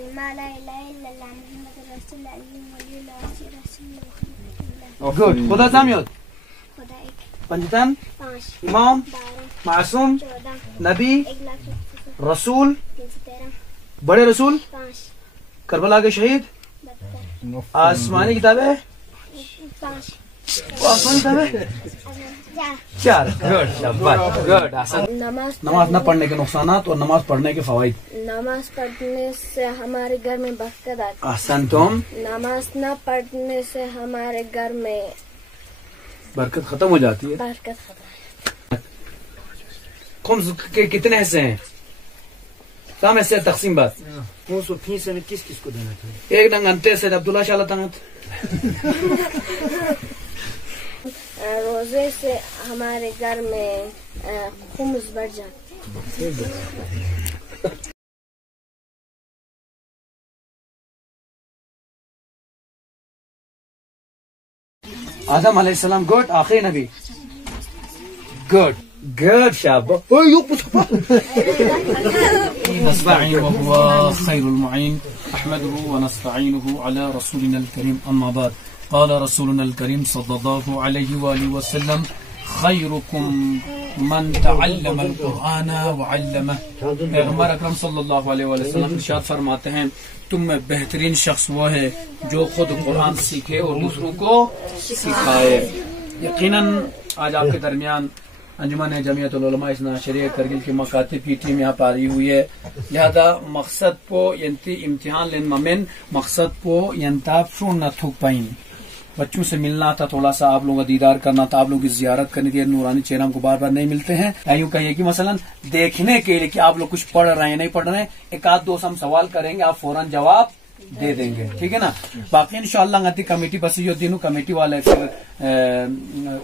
کلمہ لا الہ الا اللہ محمد رسول اللہ ولی اللہ رسول اللہ. گڈ. خدا سامیت. خدا ایک. پنجتن. 5. امام. 12. معصوم. 14. نبی. 1,00,000. رسول. 313. بڑے رسول. 5. کربلا کے شہید. 72. آسمانی کتابیں. 5. آسمانی کتابیں 4. گڈ. شاباش. گڈ. احسن. نماز نہ پڑھنے کے نقصانات اور نماز پڑھنے کے فوائد. نماز پڑھنے سے ہمارے گھر میں برکت آتی ہے. احسن. تم. نماز نہ پڑھنے سے ہمارے گھر میں برکت ختم ہو جاتی ہے. برکت ختم. خمس کے کتنے حصے ہیں؟ کم حصے تقسیم بات. 500 میں کس کو دینا چاہیے؟ ایک ننگ انتے سے عبداللہ شاہ تنگت. روزے سے ہمارے گھر میں خمس بڑھ جاتی ہے. آدم علیہ السلام. گڈ. آخری نبی. گڈ. گڈ. شاباش. نستعين وهو خير المعين أحمده ونستعينه على رسولنا الكريم. أما بعد قال رسولنا الكريم صلى الله عليه وآله وسلم خيركم من تعلم القرآن وعلمه. پیغمبر اکرم صلی اللہ علیہ وسلم ارشاد فرماتے ہیں تم میں بہترین شخص وہ ہے جو خود قرآن سیکھے اور دوسروں کو سکھائے. یقیناً آج آپ کے درمیان انجمن جمعیت العلماء اثنا عشریہ کرگل کی مکاتب کی ٹیم یہاں پاری ہوئی ہے. لہذا مقصد پو ینتی امتحان لین ممن مقصد پو ینتا فون نہ تھوک پائیں. بچوں سے ملنا تھا, تھوڑا سا آپ لوگوں کا دیدار کرنا تھا, آپ لوگوں کی زیارت کرنی تھی. نورانی چہرہ ہم کو بار بار نہیں ملتے ہیں. یوں کہیے کہ مثلا دیکھنے کے لیے کہ آپ لوگ کچھ پڑھ رہے ہیں نہیں پڑھ رہے ہیں, ایک آدھ دو ہم سوال کریں گے, آپ فوراً جواب دے دیں گے. ٹھیک ہے نا. باقی انشاءاللہ غتی کمیٹی بسی جو دینوں کمیٹی والے پھر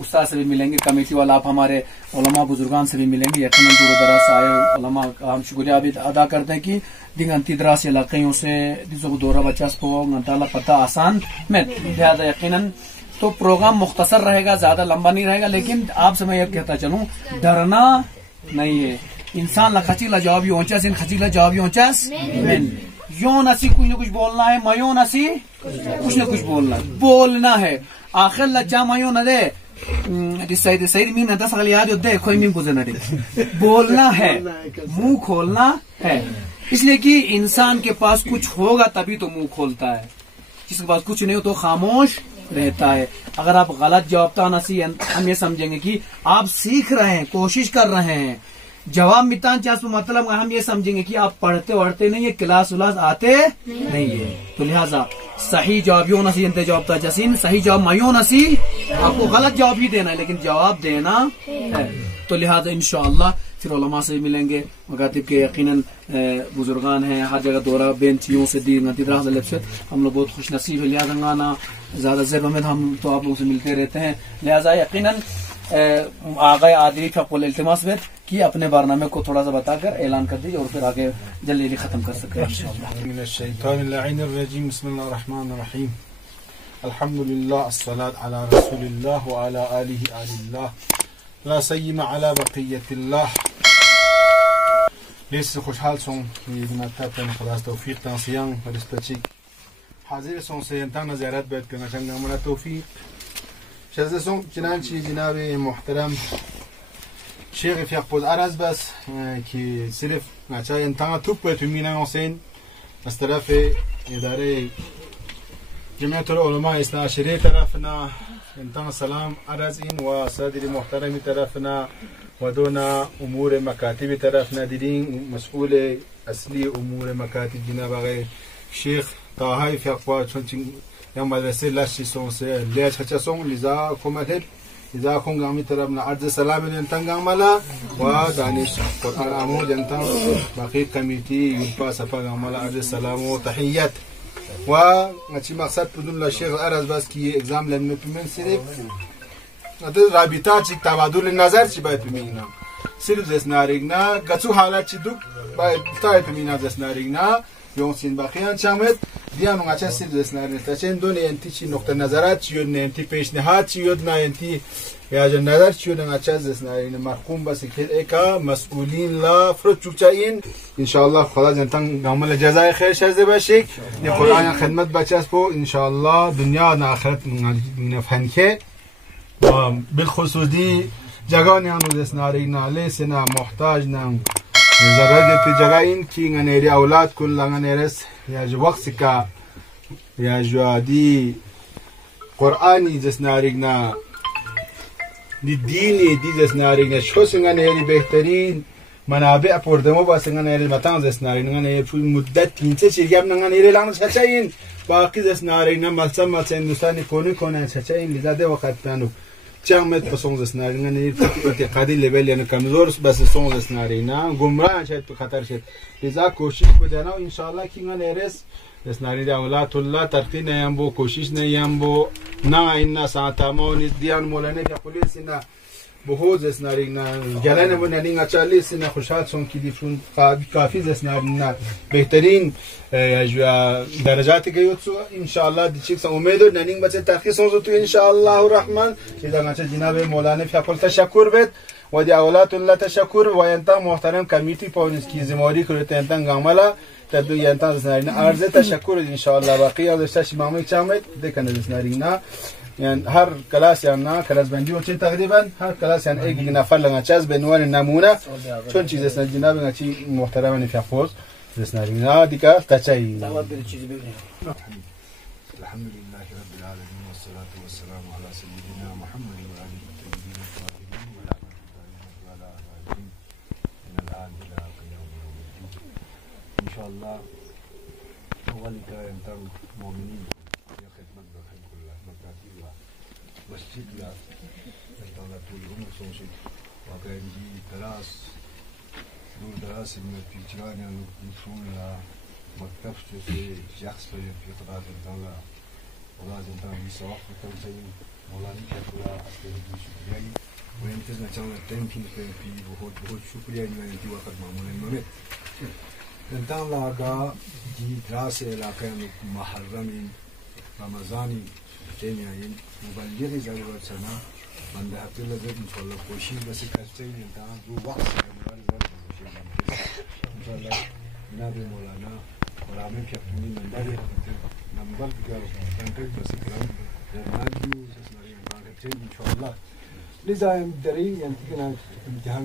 استاد سے بھی ملیں گے. کمیٹی والا آپ ہمارے علماء بزرگان سے بھی ملیں گے. یقیناً دور و دراز سے آئے علماء کا ہم شکریہ بھی ادا کرتے ہیں کہ دن انتی دراز علاقوں سے دورہ بچاس کو تعالیٰ پتہ آسان میں. لہٰذا یقیناً تو پروگرام مختصر رہے گا, زیادہ لمبا نہیں رہے گا. لیکن آپ سے میں یہ کہتا چلوں ڈرنا نہیں ہے. انسان خچیلا جواب اونچاس ان خچیلا جواب اونچاس یوں نسی کچھ نہ کچھ بولنا ہے, میوں نسی کچھ نہ کچھ بولنا ہے. آخر لجا میوں نہ دے سعید مین دس اگلی یاد دے کوئی مین گزر نہ دے. بولنا ہے, منہ کھولنا ہے. اس لیے کہ انسان کے پاس کچھ ہوگا تبھی تو منہ کھولتا ہے. جس کے پاس کچھ نہیں ہو تو خاموش رہتا ہے. اگر آپ غلط جواب تا نسی ہم یہ سمجھیں گے کہ آپ سیکھ رہے ہیں, کوشش کر رہے ہیں. جواب متان چاس مطلب ہم یہ سمجھیں گے کہ آپ پڑھتے وڑھتے نہیں ہے, کلاس ولاس آتے نہیں ہے. تو لہٰذا صحیح جواب یوں نسی انتے جواب تا جسین صحیح جواب میوں نسی. آپ کو غلط جواب ہی دینا ہے لیکن جواب دینا ہے. تو لہٰذا انشاءاللہ پھر علماء سے ملیں گے. مکاتب کے یقیناً بزرگان ہیں, ہر جگہ دورہ بینچیوں سے دیر سے ہم لوگ بہت خوش نصیب ہے. لہٰذا گانا زیادہ زیر میں ہم تو آپ لوگوں سے ملتے رہتے ہیں. لہٰذا یقیناً آگے عادری فقول التماس میں کہ اپنے بارنامے کو تھوڑا سا بتا کر اعلان کر دیجیے اور پھر آگے جلدی ختم کر سکتے ہیں انشاءاللہ. من الشیطان اللعین الرجیم. بسم اللہ الرحمن الرحیم. الحمدللہ الصلاة علی رسول اللہ وعلی آلہ اللہ لا سیم علی بقیت اللہ. لیس خوشحال سوں کہ بناتا تن خلاص توفیق تنسیان فرستچی حاضر سوں سے انتان زیارت بیت کرنا چنگا منا توفیق شزد سوں. چنانچہ جناب محترم شیخ فیقپوز عرض بس کہ صرف ناچا انتان توپ بیت مینا حسین از طرف ادارے جمعیت العلماء اثنا عشریہ طرفنا انتان سلام عرض این و صدر محترم طرفنا و دون امور مکاتب طرفنا دیدین مسئول اصلی امور مکاتب جناب آقای شیخ طاہی فیقپوز چونچنگ یا مدرسے لاشی سون سے لیاج خچا سون لذا کومتر لذا کون گامی طرفنا عرض سلام انتان گامالا و دانش قرآن آمود انتان باقی کمیٹی یوپا صفا گامالا عرض سلام و تحییت. و اچھی مقصد پدون لشیخ عرض بس کی اگزام لنمی پیمین صرف رابطہ چی تبادل نظر چی باید پیمینم صرف زیس ناریگنا گچو حالات چی دوک باید تای پیمینم زیس ناریگنا يونسين باقيان شامت ديانو عشان سيدس نارين تشين دون ينتي نقطة نظرات يود ننتي بيشنهات يودنا ينتي يا جنازات شو دعنا چیز نارين مرقوم بس كده إيكا مسؤولين لا فرد شوكاين إن شاء الله خلاص جنتان نعمل جزاء خير شاذ باشيك القرآن خدمت بچاس بو إن شاء الله دنيا نآخرت نفهم كه بالخصوص دي جگانی هم دست ناری ناله سنا محتاج نم ضرورت جگاین کی نگیری اولاد کل لگنیرس یا جو وقت کا یا جو دی قرآنی دست ناری نا دی دینی دی دست ناری نا شو سنگنیری بهترین منابع پردمو با سنگنیری متان دست ناری نگنیری پول مدت تینچه چیگم نگنیری لانش چاین باقی دست ناری نا ملسم ملسم هندوستانی کنه چاین لذاده وقت پانو چامت پسند است نارینه نیت اعتقادی لیبل یعنی کمزور بس پسند است نارینه گمراه شاید به خطر شد لذا کوشش بدن و ان شاء الله کی من ارس است نارینه اولاد الله ترقی نیم بو کوشش نیم بو نه این ساعتمون دیان مولانا پولیس نه بهوز است نارینه جلن بو نینگا چالیس نه خوشحال سون کی دیفون کافی است نارینه بهترین درجات گیوتسو ان شاء الله دیچک امید و نینگ بچه ترقی سونزو تو ان شاء الله الرحمن اذا ما جناب مولانا فیقل تشکر بد و دی اولاد الله تشکر و انت محترم کمیتی پونس کی زماری کرت انت گاملا تبدو انت زنارین عرض تشکر ان شاء الله باقی ازش مامي چامت دکن زنارینا یعنی هر کلاس یا کلاس بندی و چه تقریبا هر کلاس یعنی یک نفر لنگا چیز به عنوان نمونه چون چیز است جناب نچی محترم فیقل زنارینا دیگه تچای الحمد لله رب العالمين والصلاة والسلام على سيدنا محمد وآله الطيبين الطاهرين وعلى آله من الآن إلى قيام يوم الدين إن شاء الله أول كائن تام مؤمنين يا خدمة بخير كلها مكاتب لا مسجد لا الله طول عمر سونسد وكائن جي دراس دور دراس من التجار ينفون لا مكتب جزء شخص في قطاع الدولة ولازم تعمل سواق وتنسي مولانا كفلا أستاذ شكري ويمتزنا تعمل تنكين في بهود شكري يعني أنت وقت معمول الممت تنتان لاقا دي دراسة لاقا محرمين رمضاني تنياين مبلغ ضرورت سنة من ده هفتة لذات إن شاء الله کوشش بس کرتے ہیں تاں جو وقت ان شاء الله جناب مولانا ورامي كابتني من داري نمبر بقى كونتاكت بس كلام راديو سناري كابتن ان شاء الله لذا دري يعني كنا امتحان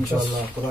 ان شاء الله خدا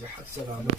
صحت سلامت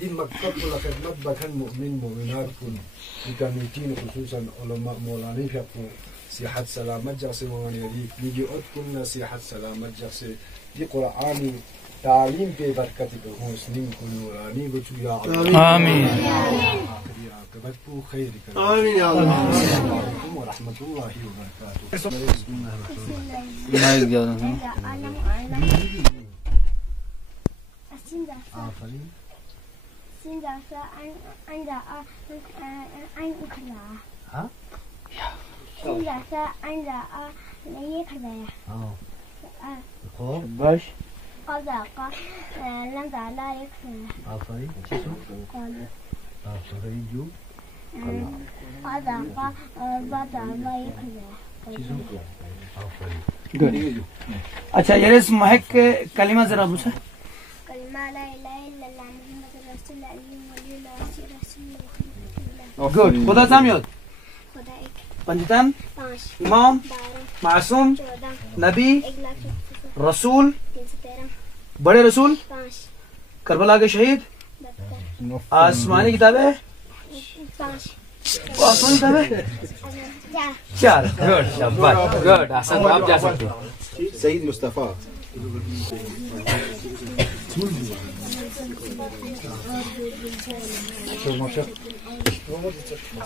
دين مكتب ولا خدمت بكن مؤمن مؤمنات كن كميتين خصوصا علماء مولانا فيقو صحة سلامت جاسي موانيري نيجي أتكن صحة سلامت جاسي دي قرآني تعليم ببركة بحسنين كل نوراني بچو يا الله آمين آخري عاقبتكم خير آمين يا الله السلام عليكم ورحمة الله وبركاته آفرين سندسة عند إخلاء ها؟ سندسة عند إخلاء خوب باش قضاء لم لا يكفي آفرين قال آفرين جو قضاء بدأ لا يكفي آفرين اچھا یہ اس محق کے کلمہ ذرا پوچھا كلمة لا إله إلا الله محمد رسول الله ولي الله رسول الله گڈ خدا سامیت خدائك پنجتن 5 امام 12 معصوم 14 نبی 1 رسول 313 بڑے رسول 5 کربلا کے شہید 72 آسمانی کتابیں 5 آسمانی کتابیں 4 گڈ شاباش گڈ حسن آپ جا سکتے ہیں سيد مصطفى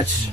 اچھا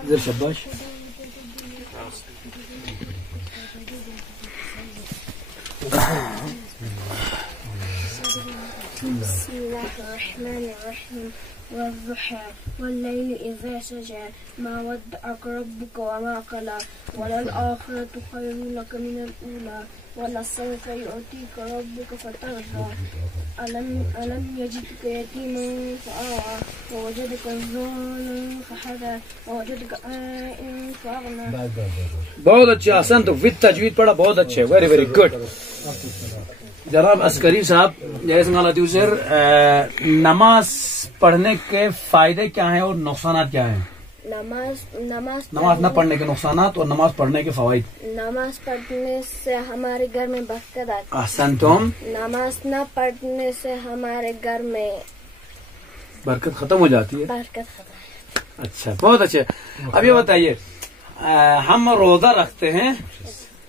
ادھر شاباش الله الرحمن الرحيم والضحى والليل إذا سجى ما ودعك ربك وما قلى وللآخرة خير لك من الأولى ولسوف يعطيك ربك فترضى ألم يجدك يتيما فآوى ووجدك ضالا فهدى ووجدك عائلا فأغنى. بہت اچھا حسن تو وتھ تجوید پڑھا بہت اچھا ہے ویری ویری گڈ. جناب عسکری صاحب جیسے سر نماز پڑھنے کے فائدے کیا ہیں اور نقصانات کیا ہیں؟ نماز نہ پڑھنے کے نقصانات اور نماز پڑھنے کے فوائد. نماز پڑھنے سے ہمارے گھر میں برکت آتی ہے. احسن تم. نماز نہ پڑھنے سے ہمارے گھر میں برکت ختم ہو جاتی ہے. برکت ختم. اچھا بہت اچھا. اب یہ بتائیے ہم روزہ رکھتے ہیں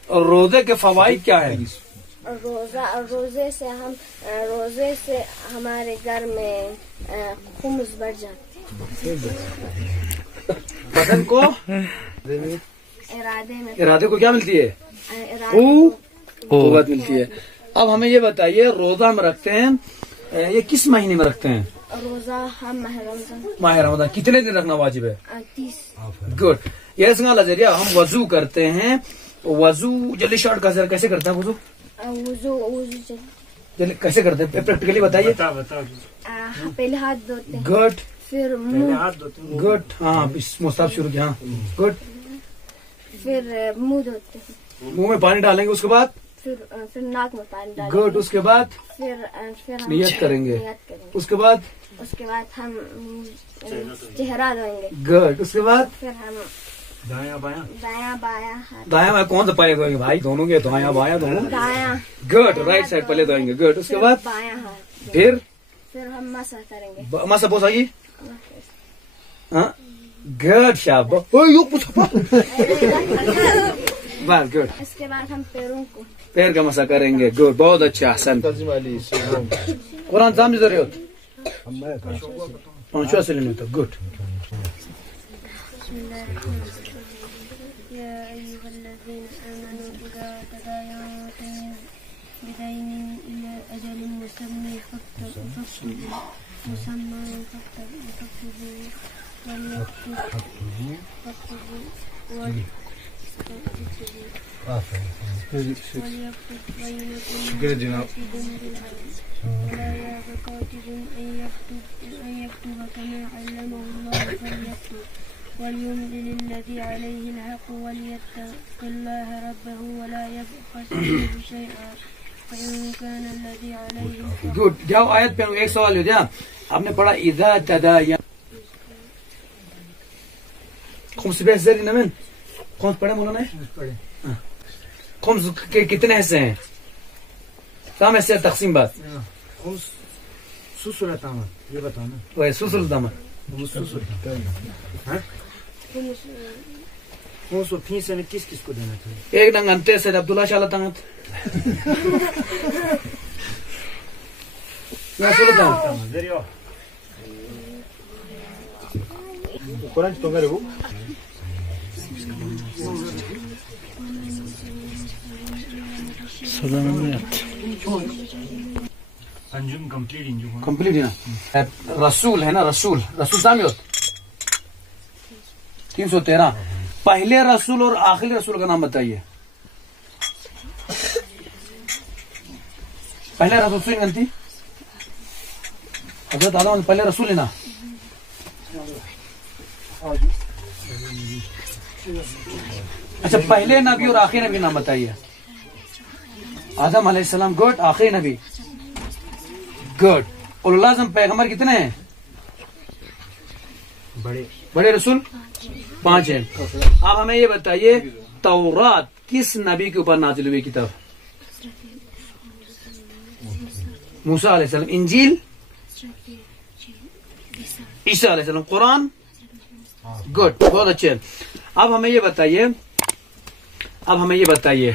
اور روزے کے فوائد کیا ہیں؟ روزے سے ہمارے گھر میں خمس بڑھ جاتی ہے. بدن کو ارادے کو کیا ملتی ہے؟ قوت ملتی ہے. اب ہمیں یہ بتائیے روزہ ہم رکھتے ہیں یہ کس مہینے میں رکھتے ہیں؟ روزہ ہم ماہ رمضان. کتنے دن رکھنا واجب ہے؟ 30. گڈ. یہ سنگا ذریعہ ہم وضو کرتے ہیں. وضو جلدی شارٹ کا کیسے کرتے ہیں وضو؟ کیسے کرتے ہیں پریکٹیکلی بتائیے. پہلے ہاتھ دھوتے ہیں. گڈ. پھر منہ. گڈ. ہاں مستعب شروع کیا. گڈ. پھر منہ دھوتے ہیں. منہ میں پانی ڈالیں گے اس کے بعد پھر ناک میں پانی ڈالیں گے. گڈ. اس کے بعد پھر نیت کریں گے. اس کے بعد ہم چہرہ دھوئیں گے. گڈ. اس کے بعد پھر ہم دایاں بایاں دایاں بایاں کون سا پہلے دھوئیں گے بھائی؟ دونوں کے دایاں بایاں دونوں. دایاں. گڈ. رائٹ سائڈ پہلے دھوئیں گے. گڈ. اس کے بعد بایاں ہاتھ. پھر ہم مسح کریں گے. مسا بوس آئیے. ہاں گڈ. شاباش. بس گڈ. اس کے بعد ہم پیروں کو پیر کا مسا کریں گے. گڈ. بہت اچھا حسن. قرآن سامنے ضروری ہوتا پانچواں سے لینے ہوتا. گڈ. يا أيها الذين آمنوا إذا تداينتم بدين إلى أجل مسمى فاكتبوا ولا يأبى كاتب أن يكتب كما علمه الله فليكتب وليملل الذي عليه الحق وليتق الله ربه ولا يبخس منه شيئا فإن كان الذي عليه گڈ. جاؤ آیت پہ ایک سوال ہو جا. آپ نے پڑھا اذا تداین خمس بہزری نمن خمس پڑھے مولانا؟ خمس کے کتنے حصے ہیں؟ کام ایسے تقسیم بات سسر تامن یہ بتانا. وہ سسل دامن فیس نے کس کس کو دینا چاہیے؟ ایک ڈنگ انتے سے عبداللہ شاہ تنگت قرآن تو میرے وہ انجم کمپلیٹ ہے نا. رسول ہے نا رسول سامنے 313. پہلے رسول اور آخری رسول کا نام بتائیے. پہلے رسول سن گنتی حضرت آدم پہلے رسول ہے نا. اچھا پہلے نبی اور آخری نبی نام بتائیے. آدم علیہ السلام. گڈ. آخری نبی. گڈ. اور اللہ اعظم پیغمبر کتنے ہیں؟ بڑے رسول 5 ہیں. اب ہمیں یہ بتائیے تورات کس نبی کے اوپر نازل ہوئی کتاب؟ موسیٰ علیہ السلام. انجیل عیسیٰ علیہ السلام. قرآن. گڈ. بہت اچھے. اب ہمیں یہ بتائیے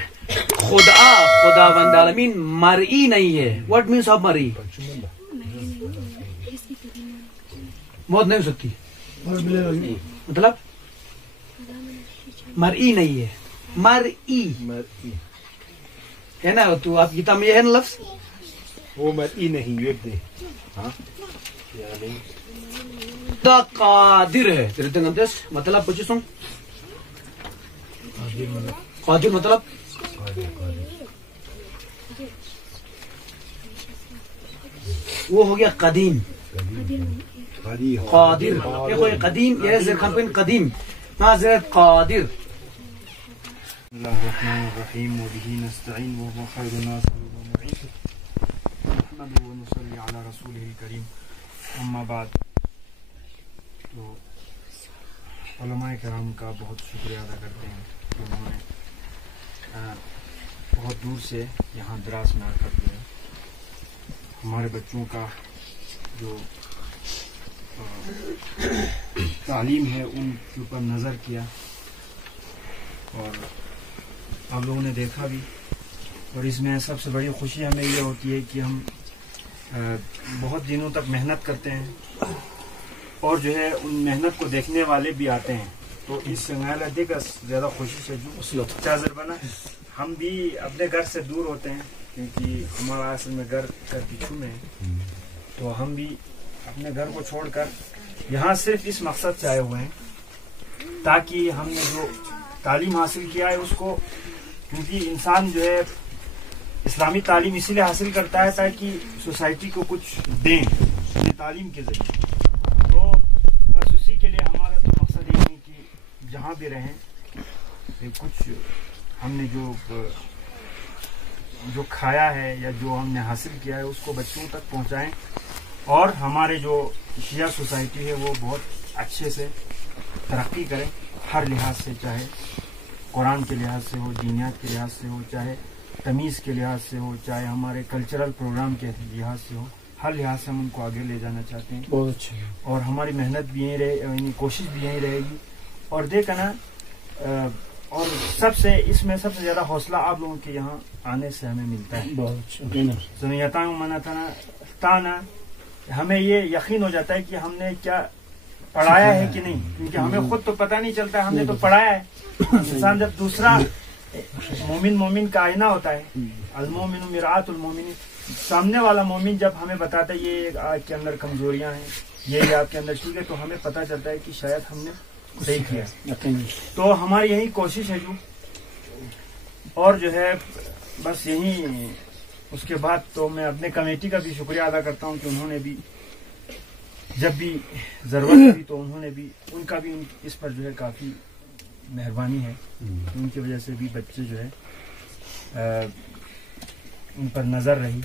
خدا بند عالمین مرئی نہیں ہے. واٹ مینس آف مرئی؟ موت نہیں ہو سکتی. مطلب مرئی نہیں ہے. مرئی ہے نا. تو آپ کتاب میں یہ ہے نا لفظ وہ مرئی نہیں یدھ ہاں یعنی قادر ہے تیرے تنگنتس مطلب پوچھو سن قادر مطلب وہ ہو گیا قدیم قادر دیکھو یہ قدیم یہ زیر خانپن قدیم معذرت قادر اللہ الرحمن الرحیم وبه نستعین وهو خیر الناصر ومعین نحمده ونصلی علی رسوله الکریم اما بعد. تو علماء کرام کا بہت شکریہ ادا کرتے ہیں کہ انہوں نے بہت دور سے یہاں دراز میں آ کر جو ہے ہمارے بچوں کا جو تعلیم ہے ان کے اوپر نظر کیا. اور آپ لوگوں نے دیکھا بھی. اور اس میں سب سے بڑی خوشی ہمیں یہ ہوتی ہے کہ ہم بہت دنوں تک محنت کرتے ہیں اور جو ہے ان محنت کو دیکھنے والے بھی آتے ہیں. تو اس سے میں دیکھ زیادہ خوشی سے جو چادر بنا ہم بھی اپنے گھر سے دور ہوتے ہیں کیونکہ ہمارا اصل میں گھر پیچھو میں ہے. تو ہم بھی اپنے گھر کو چھوڑ کر یہاں صرف اس مقصد سے آئے ہوئے ہیں تاکہ ہم نے جو تعلیم حاصل کیا ہے اس کو, کیونکہ انسان جو ہے اسلامی تعلیم اسی لیے حاصل کرتا ہے تاکہ سوسائٹی کو کچھ دیں اپنی تعلیم کے ذریعے. تو بس اسی کے لیے ہمارا تو مقصد یہ ہے کہ جہاں بھی رہیں کچھ ہم نے جو کھایا ہے یا جو ہم نے حاصل کیا ہے اس کو بچوں تک پہنچائیں اور ہمارے جو شیعہ سوسائٹی ہے وہ بہت اچھے سے ترقی کرے ہر لحاظ سے, چاہے قرآن کے لحاظ سے ہو, دینیات کے لحاظ سے ہو, چاہے تمیز کے لحاظ سے ہو, چاہے ہمارے کلچرل پروگرام کے لحاظ سے ہو. ہر لحاظ سے ہم ان کو آگے لے جانا چاہتے ہیں. بہت اچھا. اور ہماری محنت بھی یہیں رہے, یعنی کوشش بھی یہیں رہے گی. اور دیکھا نا اور سب سے اس میں سب سے زیادہ حوصلہ آپ لوگوں کے یہاں آنے سے ہمیں ملتا ہے. ہمیں یہ یقین ہو جاتا ہے کہ ہم نے کیا پڑھایا ہے کہ نہیں, کیونکہ ہمیں خود تو پتہ نہیں چلتا ہے, ہم نے تو پڑھایا ہے. انسان جب دوسرا مومن کا آئینہ ہوتا ہے, المومن مرآت المومن, سامنے والا مومن جب ہمیں بتاتا ہے یہ آپ کے اندر کمزوریاں ہیں, یہ آپ کے اندر ٹھیک ہے, تو ہمیں پتہ چلتا ہے کہ شاید ہم نے صحیح کیا. تو ہماری یہی کوشش ہے جو, اور جو ہے بس یہی. اس کے بعد تو میں اپنے کمیٹی کا بھی شکریہ ادا کرتا ہوں کہ انہوں نے بھی جب بھی ضرورت ہوئی تو انہوں نے بھی, ان کا بھی اس پر جو ہے کافی مہربانی ہے. ان کی وجہ سے بھی بچے جو ہے ان پر نظر رہی.